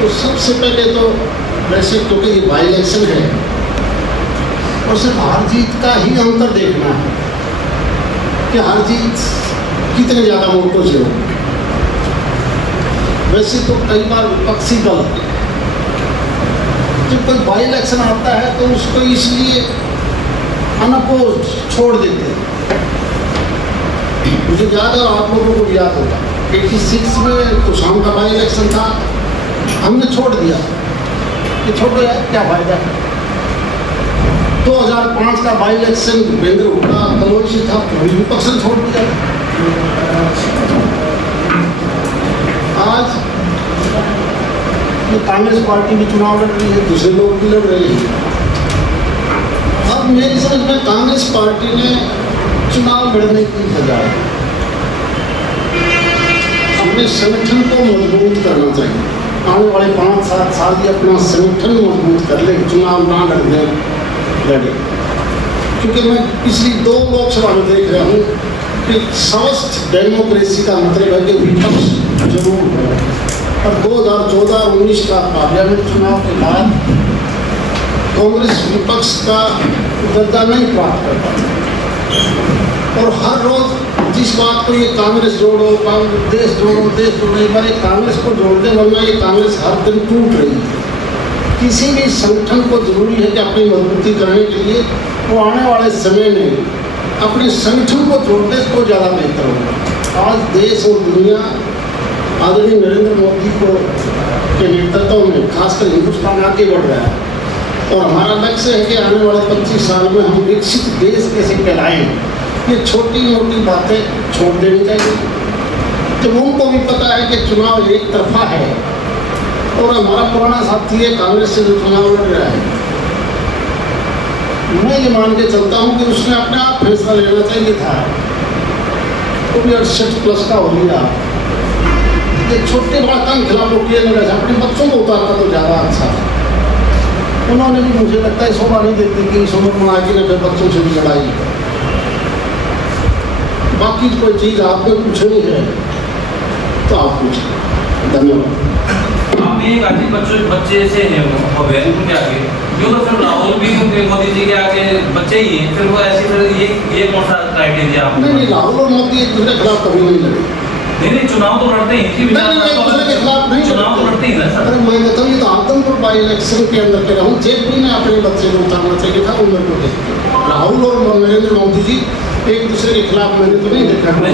तो सबसे पहले तो वैसे क्योंकि ये बाई इलेक्शन है और सिर्फ हार जीत का ही अंतर देखना है कि हार जीत कितने ज़्यादा वोटों से हो। वैसे तो कई बार विपक्षी दल जब कोई बाई इलेक्शन आता है तो उसको इसलिए अनअपोज्ड छोड़ देते हैं। मुझे याद है, आप लोगों को याद होगा 86 में कुशाम का बाई इलेक्शन था, हमने छोड़ दिया कि छोड़ो यार क्या फायदा है। 2005 का बाई इलेक्शन भूपेंद्र हुड्डा कलोई से था, विपक्ष ने छोड़ दिया। आज ये कांग्रेस पार्टी भी चुनाव लड़ रही है, दूसरे लोग भी लड़ रहे हैं। अब मेरी समझ में कांग्रेस पार्टी ने चुनाव लड़ने की बजाय अपने संगठन को मजबूत करना चाहिए। आने वाले 5-7 साल ये अपना संगठन मजबूत कर ले, चुनाव ना लड़े। क्योंकि मैं पिछली 2 लोकसभा में देख रहा हूँ कि स्वस्थ डेमोक्रेसी का मतलब है कि विपक्ष जरूर है। और 2014-19 का पार्लियामेंट चुनाव के बाद कांग्रेस विपक्ष का दर्जा नहीं प्राप्त कर पाती और हर रोज जिस बात को ये कांग्रेस जोड़ो, देश जोड़ो, एक बार कांग्रेस को जोड़ते, वरना ये कांग्रेस हर दिन टूट रही है। किसी भी संगठन को जरूरी है कि अपनी मजबूती करने के लिए वो आने वाले समय में अपने संगठन को जोड़ते तो ज़्यादा बेहतर होगा। आज देश और दुनिया आदरणीय नरेंद्र मोदी को के नेतृत्व में खासकर हिंदुस्तान आगे बढ़ रहा है और हमारा लक्ष्य है कि आने वाले 25 साल में हम विकसित देश कैसे कहलाएं। ये छोटी मोटी बातें छोड़ देनी चाहिए। जब उनको भी पता है कि चुनाव एक तरफा है और हमारा पुराना साथी है कांग्रेस से जो चुनाव लड़ रहा है, मैं ये मान के चलता हूँ कि उसने अपने आप फैसला लेना चाहिए था। वो भी 68+ का हो लिया। ये छोटे बातों के खिलाफ वो किए नहीं, अपने बच्चों को उतारना तो ज़्यादा अच्छा था। उन्होंने भी मुझे लगता है शोभा नहीं देती कि इस उम्र में आगे न अपने बच्चों से भी लड़ाई। बाकी कोई चीज़ आपने पूछनी है तो आप पूछें। धन्यवाद। आप ये बच्चे से हैं वो उनके आगे जो तो फिर राहुल भी उनके मोदी जी के आगे बच्चे ही हैं, फिर वो ऐसे फिर ये कौन सा क्राइटेरिया आप? नहीं, राहुल और मोदी एक दूसरे के खिलाफ कभी नहीं लड़े। नहीं, चुनाव तो लड़ते हैं, चुनाव तो लड़ते ही ना सर। अरे मैं कहता हूँ ये तो आदमपुर बाई इलेक्शन के अंदर कह रहा हूँ, जेपी ने अपने बच्चे को उतारना चाहिए था उम्र को। राहुल और नरेंद्र मोदी जी एक दूसरे के खिलाफ मैंने तो नहीं देखा। मैं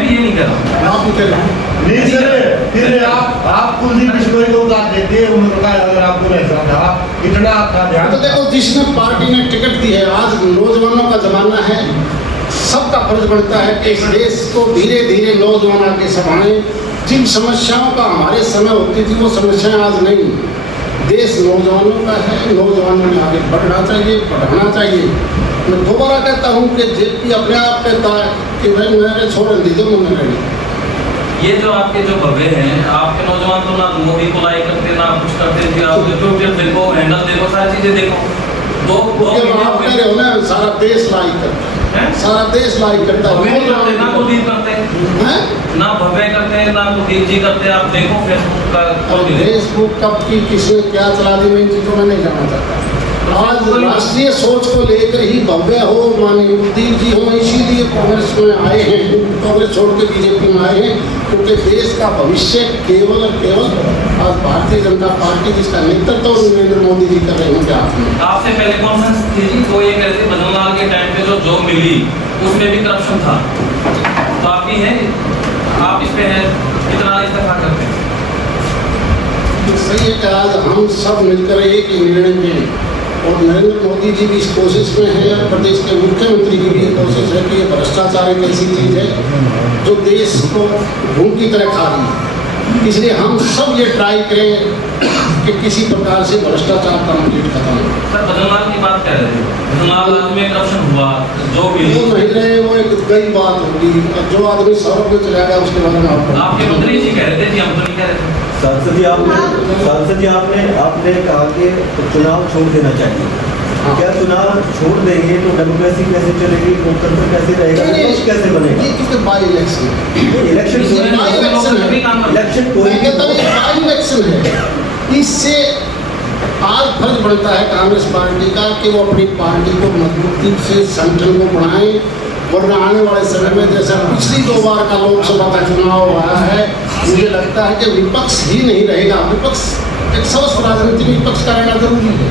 भी ये नहीं कर रहा हूँ, आप भी कह रहे हैं। नहीं सर, फिर आप कुलदीप बिश्नोई को उतार देते हैं, उन्होंने कहा अगर आपको ऐसा था इतना आपका ध्यान। तो देखो, जिसने पार्टी ने टिकट दी है, आज नौजवानों का जमाना है, सबका फर्ज बनता है कि इस देश को धीरे धीरे नौजवान आगे संभालें। जिन समस्याओं का हमारे समय होती थी वो समस्याएं आज नहीं। देश नौजवानों का है, नौजवानों ने आगे बढ़ना चाहिए, बढ़ाना चाहिए। मैं दोबारा कहता हूँ कि जेपी अपने आप कहता है कि भाई मैंने छोड़ दीजिए, मैंने नहीं। ये जो आपके जो भव्य हैं, आपके नौजवान तो ना मोदी को लाइक करते ना कुछ करते थे। आप यूट्यूब देखो, हैंडल देखो, सारी चीजें देखो। आप कह रहे हो ना सारा देश लाइक करता है, सारा देश लाइक करता है। ना कुलदीप करते हैं, ना भव्य करते हैं, ना कुलदीप जी करते हैं। आप देखो फेसबुक का, फेसबुक कब की किसने क्या चला दी, मैं इन चीज़ों में नहीं जानना चाहता। आज राष्ट्रीय सोच को लेकर ही भव्य हो, माननीय कुलदीप जी हो, इसीलिए कांग्रेस में आए हैं, कांग्रेस छोड़ के बीजेपी में आए हैं, क्योंकि देश का भविष्य केवल और केवल आज भारतीय जनता पार्टी जिसका नेतृत्व नरेंद्र मोदी जी कर रहे होंगे। आपसे पहले कॉन्फ्रेंस थी जी, तो ये कहते थे बदनलाल के टाइम पे जो जॉब मिली उसमें भी करप्शन था, तो आप भी हैं, आप इस पे हैं, कितना इस्तेफा करते हैं? सही है कि आज हम सब मिलकर एक ही निर्णय लें और नरेंद्र मोदी जी भी इस कोशिश में है और प्रदेश के मुख्यमंत्री की भी ये कोशिश है कि ये भ्रष्टाचार एक ऐसी चीज़ है जो देश को भूख की तरह खा रही है। इसलिए हम सब ये ट्राई करें कि किसी प्रकार से भ्रष्टाचार कंप्लीट खत्म हो। सर, बदनलाल की बात कह रहे थे, बदनलाल में करप्शन हुआ, जो भी वो नहीं रहे, वो एक गई बात होगी। जो आदमी 100 रुपये चला गया उसके बारे में आपके मंत्री जी कह रहे थे कि हम तो नहीं कह रहे थे। सांसद जी आपने कहा कि चुनाव छोड़ देना चाहिए। क्या चुनाव छोड़ देंगे तो डेमोक्रेसी कैसे चलेगी, लोकतंत्र कैसे रहेगा, देश कैसे बनेगा? ये किसके बाई इलेक्शन है? इलेक्शन इलेक्शन कोई बाई इलेक्शन है। इससे आज फर्ज बनता है कांग्रेस पार्टी का कि वो अपनी पार्टी को मजबूती से संगठन को बढ़ाएं, वरना आने वाले समय में जैसा पिछली 2 बार का लोकसभा का चुनाव हुआ है, मुझे लगता है कि विपक्ष ही नहीं रहेगा। विपक्ष एक स्वस्थ राजनीति में विपक्ष का रहना जरूरी है।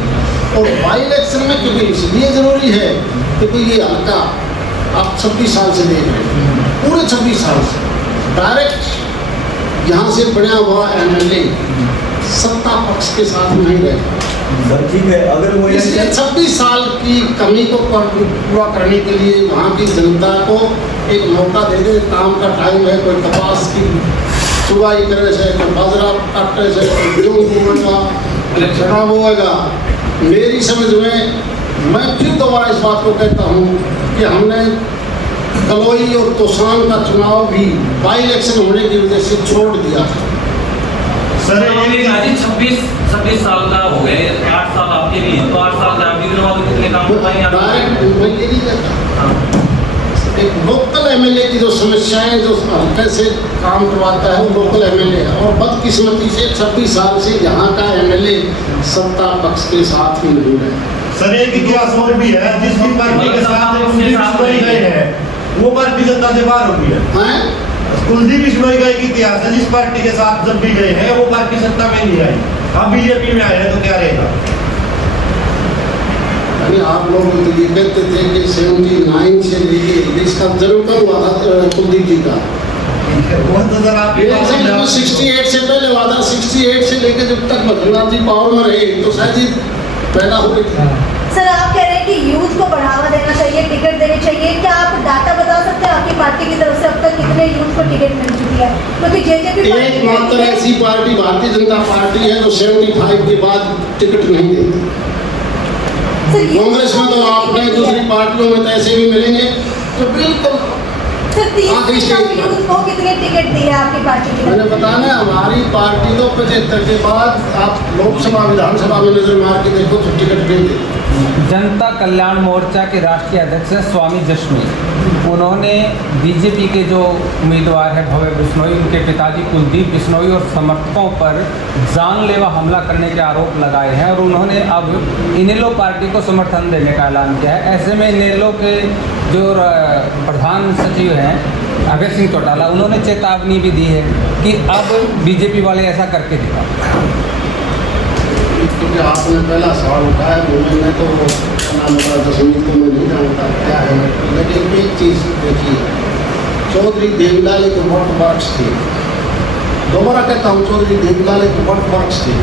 और बाई इलेक्शन में क्योंकि इसलिए जरूरी है क्योंकि ये हल्का आप 26 साल से देख रहे हैं, पूरे 26 साल से डायरेक्ट यहाँ से बढ़िया हुआ एमएलए सत्ता पक्ष के साथ नहीं रहे। सर ठीक है, अगर वो इसलिए 26 साल की कमी को पूरा करने के लिए वहाँ की जनता को एक मौका दे दे। काम का टाइम है, कोई कपास की चुगाई करे से, कोई बाजरा काटने से, कोई गेहूँ बोएगा, कोई चना बोएगा। मेरी समझ में मैं फिर दोबारा इस बात को कहता हूँ कि हमने कलोई और तोसान का चुनाव भी बाई इलेक्शन होने की वजह से छोड़ दिया था। सर आज 26 साल का हो गए, 8 साल आपके लिए, तो 8 साल का आपकी दिनों में कितने काम करवाएंगे आप? डायरेक्ट मैं ये नहीं कहता, एक लोकल एमएलए की जो समस्याएं जो हल्के से काम करवाता है वो लोकल एमएलए है। और बदकिस्मती से 26 साल से यहाँ का एमएलए सत्ता पक्ष के साथ ही नहीं रहे। सर एक इतिहास और भी है, जिस भी पार्टी के साथ कुलदीप बिश्नोई गए हैं वो पार्टी जनता से बाहर होती है। कुलदीप बिश्नोई का एक इतिहास है, जिस पार्टी के साथ जब भी गए हैं वो पार्टी सत्ता में नहीं आई। अब बीजेपी में आए हैं तो क्या रहेगा? आप लोग तो ये कहते थे कि 79 से लेके इसका जरूर कब हुआ था कुलदीप जी का? वो तो सर आप 68 से पहले हुआ था। 68 से लेके जब तक मधुनाथ जी पावर में रहे तो शायद ही पैदा हो गई थी। सर आप कह रहे हैं कि यूथ को बढ़ावा देना चाहिए, टिकट देनी चाहिए। क्या आप डाटा बता सकते हैं आपकी पार्टी की तरफ से अब तक कितने यूथ को टिकट मिल चुकी है? क्योंकि जेजेपी एकमात्र ऐसी पार्टी भारतीय जनता पार्टी है जो 75 के बाद टिकट नहीं देती। कांग्रेस में तो आपने दूसरी पार्टियों में तो ऐसे भी मिलेंगे तो बिल्कुल। सर 30 यूथ को कितने टिकट दिए आपकी पार्टी की? मैंने बताया हमारी पार्टी तो 75 के बाद आप लोकसभा विधानसभा में नजर मार के देखो तो टिकट नहीं देती। जनता कल्याण मोर्चा के राष्ट्रीय अध्यक्ष हैं स्वामी जश्मी, उन्होंने बीजेपी के जो उम्मीदवार हैं भव्य बिश्नोई, उनके पिताजी कुलदीप बिश्नोई और समर्थकों पर जानलेवा हमला करने के आरोप लगाए हैं और उन्होंने अब इनेलो पार्टी को समर्थन देने का ऐलान किया है। ऐसे में इनेलो के जो प्रधान सचिव हैं अभय सिंह चौटाला, उन्होंने चेतावनी भी दी है कि अब बीजेपी वाले ऐसा करके दिखा। क्योंकि आपने पहला सवाल उठाया, मैं तो नाम दशमी को मैं नहीं जानता क्या है, लेकिन एक चीज़ देखिए, चौधरी देवीलाल एक वट वृक्ष थे। दोबारा कहता हूँ, चौधरी देवीलाल एक वट वृक्ष थे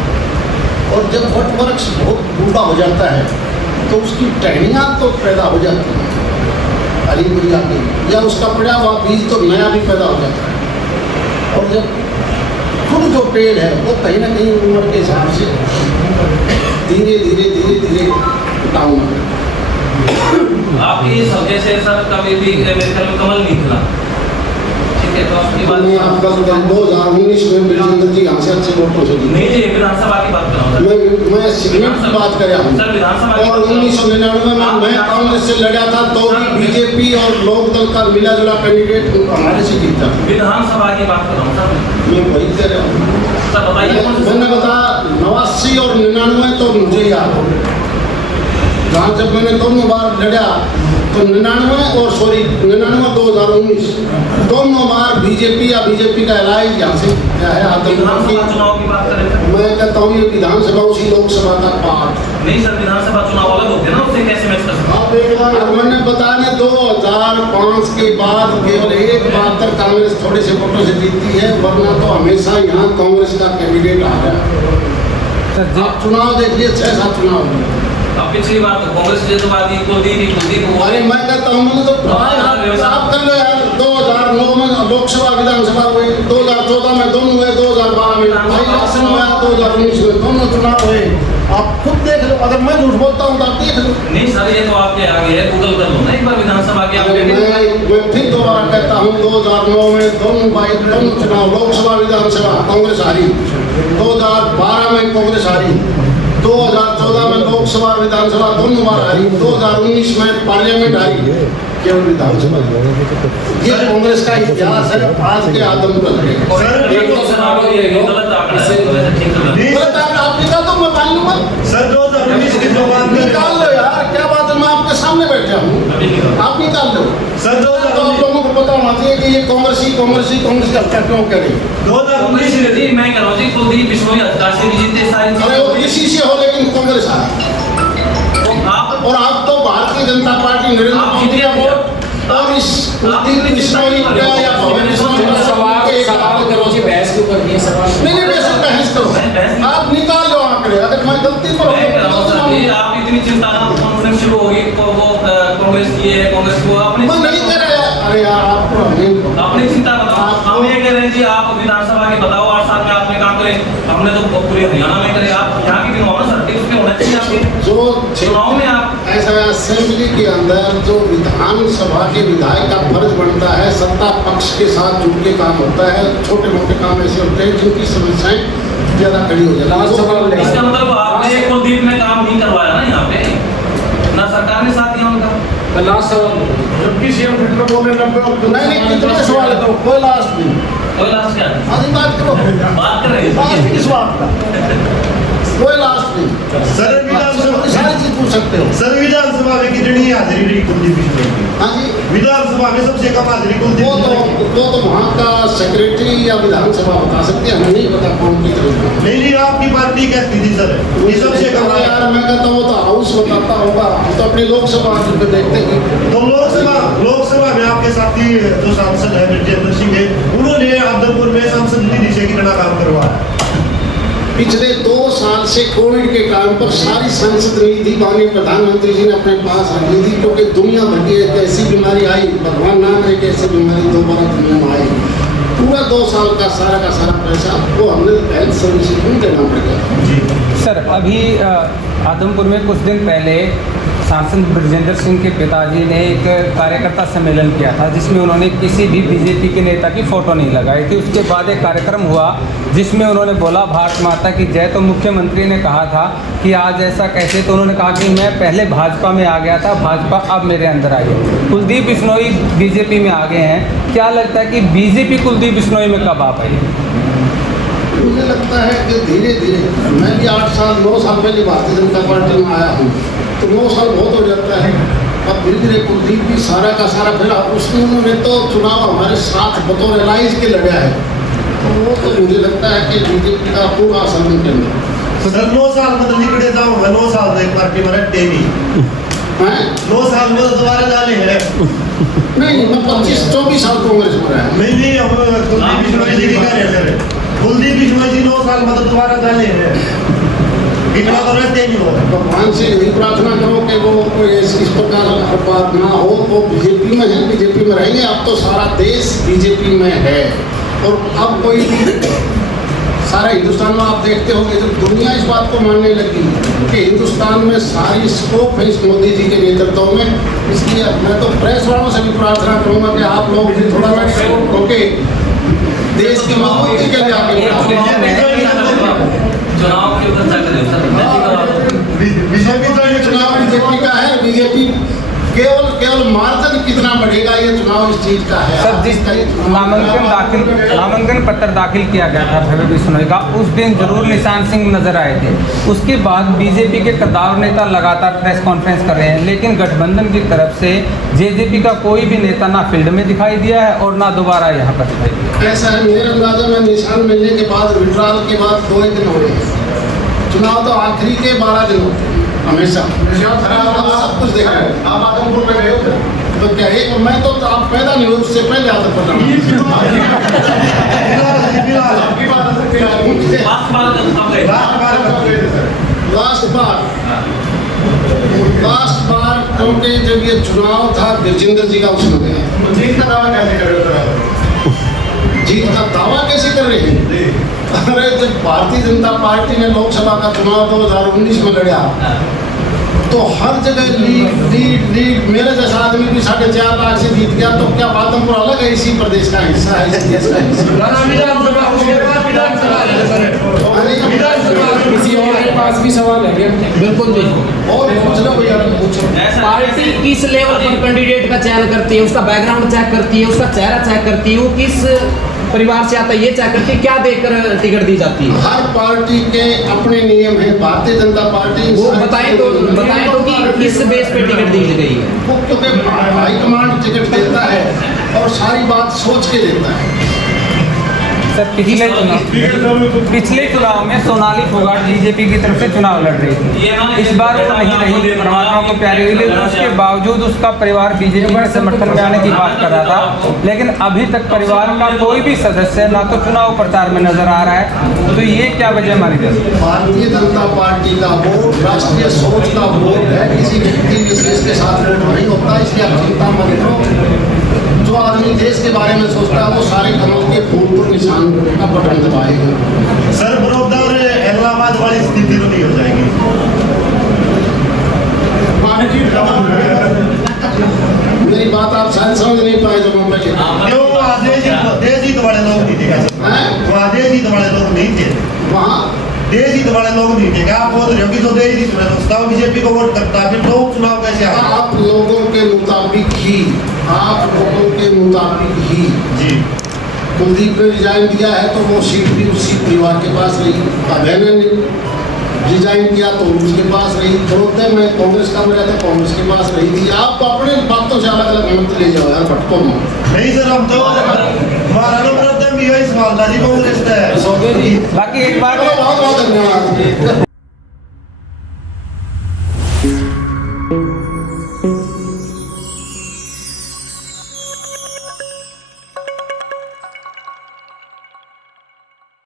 और जब वट वृक्ष बहुत बूढ़ा हो जाता है तो उसकी टहनियाँ तो पैदा हो जाती हैं हरी भरी आती, या उसका पड़ा हुआ बीज तो नया भी पैदा हो जाता है। और जब खुद जो पेड़ है वो कहीं ना कहीं उम्र के हिसाब से धीरे धीरे डाउन हो गया। आपकी इस हल्के से सर कभी भी मेरे ख्याल में कमल नहीं खिला, ठीक है? तो उसकी बात मैं आपका 2019 में बिरजेंद्र जी यहाँ से अच्छे वोटों से नहीं जी, विधानसभा की बात कर रहा हूँ मैं सीमेंट की बात कर रहा हूँ। सर विधानसभा की और 1999 में मैं कांग्रेस से लड़ा था तो भी बीजेपी और लोकदल का मिला जुला कैंडिडेट हमारे से जीता। विधानसभा की बात कर रहा हूँ सर, मैं वही कह रहा हूँ। सर बताइए। मैंने बताया 89 और 99 तो मुझे याद हो, जहाँ जब मैंने दोनों बार लड़ा तो 99 और 2019 दोनों बार बीजेपी या बीजेपी का एलाइज यहाँ से क्या है विधानसभा चुनाव की बात करें। मैं कहता हूँ ये विधानसभा उसी लोकसभा का पार्ट नहीं सर, विधानसभा चुनाव अलग होते हैं ना, उससे कैसे मैच कर सकते हैं? अब मैंने बताया 2005 के बाद केवल एक बार तक कांग्रेस थोड़े से वोटों से जीतती है, वरना तो हमेशा यहाँ कांग्रेस का कैंडिडेट आ रहा है। आप चुनाव देखिए, 6-7 चुनाव हुए। अब पिछली बार तो कांग्रेस जैसे कुलदीप अरे मैं कहता हूँ मैंने तो आप कर लो यार। 2009 में लोकसभा विधानसभा हुई, 2014 में दोनों हुए, 2012 में इलेक्शन हुआ, 2019 में दोनों चुनाव हुए। आप खुद देख लो, अगर मैं झूठ बोलता हूँ तो आप देख लो। नहीं सर, ये तो आपके आगे है, गूगल कर लो ना एक बार विधानसभा के। मैं फिर दोबारा कहता हूँ 2009 में दोनों चुनाव लोकसभा विधानसभा कांग्रेस हारी, 2012 में कांग्रेस हारी, 2014 में लोकसभा विधानसभा दोनों बार हारी, 2019 में पार्लियामेंट हारी, केवल विधानसभा। ये कांग्रेस का इतिहास है आज के आदम पर। गलत आंकड़ा है, ठीक है। आप निकालूंगा? सर 2019 की जो बात कर रहे निकाल हो लो यार, क्या बात है, मैं आपके सामने बैठा हूँ, अभी निकालो। आप निकाल लो। सर तो आप 2019 लोगों को पता होना चाहिए कि ये कांग्रेस का क्या क्यों करे। 2019 जी मैं कह रहा हूँ जी कुलदीप बिश्नोई अधिकार से भी जीते सारी अरे वो किसी से हो लेकिन कांग्रेस आ, आप और आप तो भारतीय जनता पार्टी नरेंद्र आप मोदी का जीते वोट और इस कुलदीप बिश्नोई का या भवन बिश्नोई का सवाल करो जी, बहस के ऊपर नहीं है सवाल। नहीं वैसे बहस करो, आप निकाल लो आंकड़े, अगर मैं गलती पर मैं कह रहा हूँ सर जी आप इतनी चिंता ना कॉन्फ्रेंस शुरू होगी वो कांग्रेस की है कांग्रेस को अपनी मैं नहीं कर रहा। अरे यार आपको अपनी चिंता बताओ, हम ये कह रहे हैं जी आप विधानसभा के बताओ 8 साल में आपने काम करे, हमने तो पूरे हरियाणा में करे, आप यहाँ की भी होना सर उसमें होना चाहिए आपके जो चुनाव में आप ऐसा असेंबली के अंदर जो विधानसभा के विधायक का फर्ज बनता है, सत्ता पक्ष के साथ जुड़ के काम होता है, छोटे मोटे काम ऐसे होते हैं जिनकी समस्याएं ज्यादा खड़ी हो जाती है। इसका मतलब आपने कुलदीप ने काम नहीं करवाया ना यहाँ पे, ना सरकार ने साथ दिया उनका। लास्ट सवाल जबकि सीएम फिर बोलने लगे नहीं कितने सवाल है, तो कोई लास्ट नहीं, कोई लास्ट क्या है? आधी बात करो, बात कर रहे लास्ट हैं किस बात का, कोई लास्ट नहीं, सर विधानसभा सारी चीज पूछ सकते हो। सर विधानसभा में कितनी हाजिरी रही कुलदीप बिश्नोई की? हाँ जी, विधानसभा में सबसे कम हाजिरी कुलदीप वो बिश्नोई की। तो वहाँ का सेक्रेटरी या विधानसभा बता सकते हैं, हमें नहीं पता कौन की तरफ। नहीं आपकी पार्टी कैसी थी सर? ये सबसे कम है। यार मैं कहता हूँ तो हाउस बताता होगा, हम तो अपनी लोकसभा पे देखते हैं। तो लोकसभा में आपके साथी जो सांसद है ब्रजेंद्र सिंह है, उन्होंने आदमपुर में सांसद निधि से कितना काम करवाया? पिछले 2 साल से कोविड के टाइम पर सारी संसद निधि माननीय प्रधानमंत्री जी ने अपने पास रखी थी, क्योंकि दुनिया भर की एक ऐसी बीमारी आई, भगवान ना करे कि ऐसी बीमारी दोबारा दुनिया में आई। पूरा 2 साल का सारा पैसा वो हमने हेल्थ सर्विस को देना पड़ेगा। जी सर अभी आदमपुर में कुछ दिन पहले सांसद ब्रजेंद्र सिंह के पिताजी ने एक कार्यकर्ता सम्मेलन किया था जिसमें उन्होंने किसी भी बीजेपी के नेता की फ़ोटो नहीं लगाई थी। उसके बाद एक कार्यक्रम हुआ जिसमें उन्होंने बोला भारत माता की जय, तो मुख्यमंत्री ने कहा था कि आज ऐसा कैसे, तो उन्होंने कहा कि मैं पहले भाजपा में आ गया था, भाजपा अब मेरे अंदर आई है। कुलदीप बिश्नोई बीजेपी में आ गए हैं, क्या लगता है कि बीजेपी कुलदीप बिश्नोई में कब आ पाई? मुझे लगता है कि धीरे धीरे, मैं भी 8 साल 9 साल पहले भारतीय जनता पार्टी में आया हूँ, तो 9 साल बहुत हो जाता है। अब धीरे धीरे कुलदीप भी सारा का सारा, फिर उसमें उन्होंने तो चुनाव हमारे साथ बतौर एलाइज के लड़ा है, तो वो तो मुझे लगता है कि बीजेपी का पूरा असर नहीं करना। सर 9 साल मतलब निकले जाऊंगा, 9 साल में एक पार्टी में रहते नहीं, 9 साल में तो दोबारा जाने हैं। नहीं, मैं 25-24 साल कांग्रेस में रहा। नहीं अब कुलदीप बिश्नोई जी की कह रहे हैं सर, कुलदीप बिश्नोई जी 9 साल मतलब दोबारा जाने हैं, इतना तो रहते नहीं हो। भगवान से यही प्रार्थना करो कि वो कोई इस प्रकार बात ना हो। वो बीजेपी में है, बीजेपी में रहेंगे। अब तो सारा देश बीजेपी में है, और अब कोई सारा हिंदुस्तान में आप देखते होंगे जब दुनिया इस बात को मानने लगी कि हिंदुस्तान में सारी स्कोप है इस मोदी जी के नेतृत्व में, इसलिए मैं तो प्रेस वालों से भी प्रार्थना करूंगा कि आप लोग भी थोड़ा सा सपोर्ट होके देश की मजबूती के लिए आगे चुनाव के ऊपर चल रहे सर बीजेपी तो ये चुनाव बीजेपी का है। बीजेपी केवल मार्जिन कितना बढ़ेगा, ये चुनाव इस चीज का है। सर जिस नामांकन पत्र दाखिल किया गया था भव्य बिश्नोई का, उस दिन जरूर निशान सिंह नजर आए थे। उसके बाद बीजेपी के कद्दावर नेता लगातार प्रेस कॉन्फ्रेंस कर रहे हैं, लेकिन गठबंधन की तरफ से जेजेपी का कोई भी नेता ना फील्ड में दिखाई दिया है और ना दोबारा यहाँ पर दिखाई दिया। ऐसा है, मेरे अंदाजा में निशान मिलने के बाद विड्रॉल के बाद 2 दिन हो गए। चुनाव तो आखिरी के 12 दिन होते हैं हमेशा। आप सब कुछ देख रहे हैं। आप आदमपुर में गए थे तो क्या एक, मैं तो आप पैदा नहीं हुए उससे पहले आदमपुर लास्ट बार क्योंकि जब ये चुनाव था ब्रजेंद्र जी का, उसमें गया। जीत का दावा कैसे कर रहे हो? जीत का दावा कैसे कर रहे हैं? अरे जब भारतीय जनता पार्टी ने लोकसभा का चुनाव 2019 में लड़ा तो हर जगह लीड मेरे जैसा आदमी भी 4.5 लाख से जीत गया, तो क्या आदमपुर अलग है? इसी प्रदेश का हिस्सा है, इसी देश का किसी और के पास भी सवाल है क्या? बिल्कुल नहीं। और पूछ लो भैया, पूछो। पार्टी किस लेवल पर कैंडिडेट का चयन करती है, उसका बैकग्राउंड चेक करती है, उसका चेहरा चेक करती है, वो किस परिवार से आता है, ये चाह करके क्या देखकर टिकट दी जाती है? हर पार्टी के अपने नियम है। भारतीय जनता पार्टी वो बताएं तो कि किस बेस पे टिकट दी गई है? वो क्योंकि हाईकमांड टिकट देता है और सारी बात सोच के देता है। सर पिछले चुनाव में सोनाली फोगाट बीजेपी की तरफ से चुनाव लड़ रही थी, इस बार वो नहीं रही, परमात्मा को प्यारी हुई, लेकिन उसके बावजूद उसका परिवार बीजेपी के समर्थन में आने की बात कर रहा था, लेकिन अभी तक परिवार का कोई भी सदस्य ना तो चुनाव प्रचार में नजर आ रहा है। तो ये क्या वजह मानी जाती है? भारतीय जनता पार्टी का वोट राष्ट्रीय सोच का वोट है, किसी व्यक्ति विशेष के साथ वोट नहीं होता। इसलिए आप चिंता मत करो। जो आदमी देश के बारे में सोचता है वो सारे कमल के फूल पर निशान का बटन दबाएगा। सर बड़ौदा और इलाहाबाद वाली स्थिति तो नहीं हो जाएगी? मेरी बात आप शायद समझ नहीं पाए जब हम बैठे। क्यों वहाँ देश हित वाले लोग नहीं थे? वहाँ देश हित वाले लोग नहीं थे, वहाँ देश हित वाले लोग नहीं थे। आप बोल रहे हो कि जो देश हित में सोचता है बीजेपी को वोट करता है, फिर लोग चुनाव कैसे आए? आप लोगों के मुताबिक ही जी कुलदीप ने रिजाइन दिया है तो वो सीट भी उसी परिवार के पास रही। अभय ने रिजाइन किया तो उसके पास रही। बोलते मैं कांग्रेस का मेरा था, कांग्रेस के पास रही थी। आप अपने बातों से अलग अलग मत ले जाओ यार, भटको मत। नहीं सर, हम तो महाराणा प्रताप भी यही सवाल था जी, कांग्रेस का है। बाकी एक बात बहुत बहुत धन्यवाद।